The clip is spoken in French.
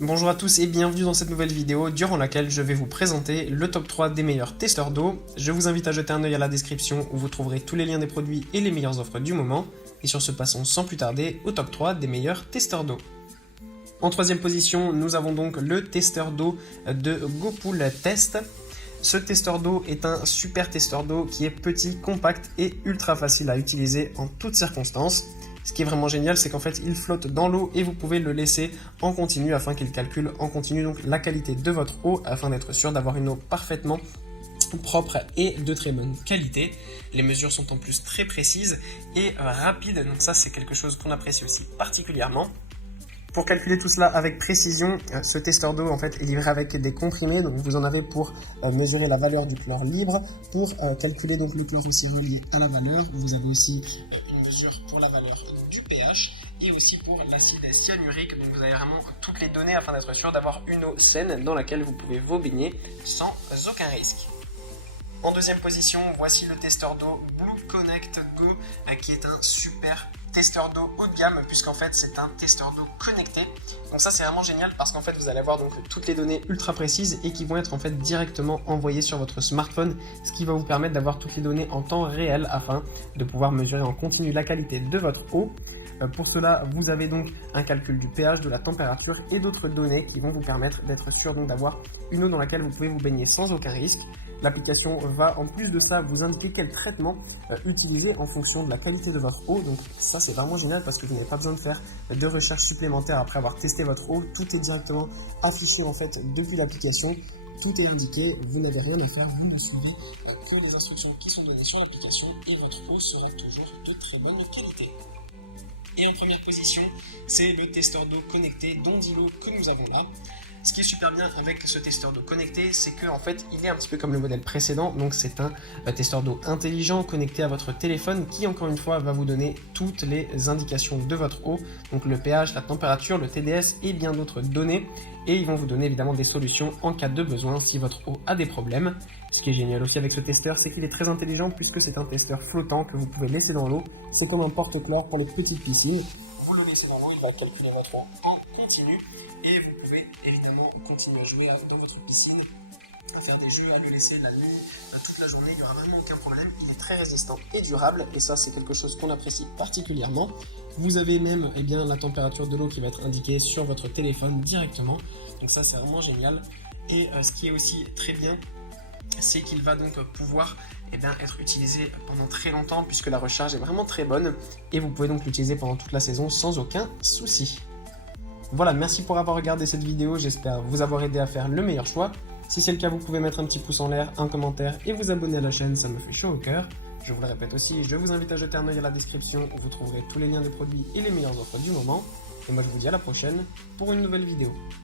Bonjour à tous et bienvenue dans cette nouvelle vidéo durant laquelle je vais vous présenter le top 3 des meilleurs testeurs d'eau. Je vous invite à jeter un œil à la description où vous trouverez tous les liens des produits et les meilleures offres du moment. Et sur ce, passons sans plus tarder au top 3 des meilleurs testeurs d'eau. En troisième position, nous avons donc le testeur d'eau de Gopool Test. Ce testeur d'eau est un super testeur d'eau qui est petit, compact et ultra facile à utiliser en toutes circonstances. Ce qui est vraiment génial, c'est qu'en fait, il flotte dans l'eau et vous pouvez le laisser en continu afin qu'il calcule en continu donc la qualité de votre eau afin d'être sûr d'avoir une eau parfaitement propre et de très bonne qualité. Les mesures sont en plus très précises et rapides, donc ça c'est quelque chose qu'on apprécie aussi particulièrement. Pour calculer tout cela avec précision, ce testeur d'eau en fait est livré avec des comprimés, donc vous en avez pour mesurer la valeur du chlore libre, pour calculer donc le chlore aussi relié à la valeur. Vous avez aussi une mesure pour la valeur du pH et aussi pour l'acide cyanurique, donc vous avez vraiment toutes les données afin d'être sûr d'avoir une eau saine dans laquelle vous pouvez vous baigner sans aucun risque. En deuxième position, voici le testeur d'eau Blue Connect Go qui est un super testeur d'eau haut de gamme puisqu'en fait c'est un testeur d'eau connecté. Donc ça c'est vraiment génial parce qu'en fait vous allez avoir donc toutes les données ultra précises et qui vont être en fait directement envoyées sur votre smartphone, ce qui va vous permettre d'avoir toutes les données en temps réel afin de pouvoir mesurer en continu la qualité de votre eau. Pour cela, vous avez donc un calcul du pH, de la température et d'autres données qui vont vous permettre d'être sûr donc d'avoir une eau dans laquelle vous pouvez vous baigner sans aucun risque. L'application va en plus de ça vous indiquer quel traitement utiliser en fonction de la qualité de votre eau. Donc ça c'est vraiment génial parce que vous n'avez pas besoin de faire de recherche supplémentaire après avoir testé votre eau. Tout est directement affiché en fait depuis l'application. Tout est indiqué, vous n'avez rien à faire, vous ne suivez que les instructions qui sont données sur l'application et votre eau sera toujours de très bonne qualité. Et en première position, c'est le testeur d'eau connecté Dondilo que nous avons là. Ce qui est super bien avec ce testeur d'eau connecté, c'est qu'en fait, il est un petit peu comme le modèle précédent. Donc c'est un testeur d'eau intelligent connecté à votre téléphone qui, encore une fois, va vous donner toutes les indications de votre eau. Donc le pH, la température, le TDS et bien d'autres données. Et ils vont vous donner évidemment des solutions en cas de besoin si votre eau a des problèmes. Ce qui est génial aussi avec ce testeur, c'est qu'il est très intelligent puisque c'est un testeur flottant que vous pouvez laisser dans l'eau. C'est comme un porte-chlore pour les petites piscines. Vous le laissez dans l'eau, il va calculer votre eau en continu et vous pouvez évidemment continuer à jouer dans votre piscine, à faire des jeux, à le laisser la nuit, toute la journée, il n'y aura vraiment aucun problème. Il est très résistant et durable et ça c'est quelque chose qu'on apprécie particulièrement. Vous avez même la température de l'eau qui va être indiquée sur votre téléphone directement, donc ça c'est vraiment génial. Et ce qui est aussi très bien, c'est qu'il va donc pouvoir être utilisé pendant très longtemps puisque la recharge est vraiment très bonne et vous pouvez donc l'utiliser pendant toute la saison sans aucun souci. Voilà, merci pour avoir regardé cette vidéo, j'espère vous avoir aidé à faire le meilleur choix. Si c'est le cas, vous pouvez mettre un petit pouce en l'air, un commentaire et vous abonner à la chaîne, ça me fait chaud au cœur. Je vous le répète aussi, je vous invite à jeter un œil à la description où vous trouverez tous les liens des produits et les meilleures offres du moment. Et moi je vous dis à la prochaine pour une nouvelle vidéo.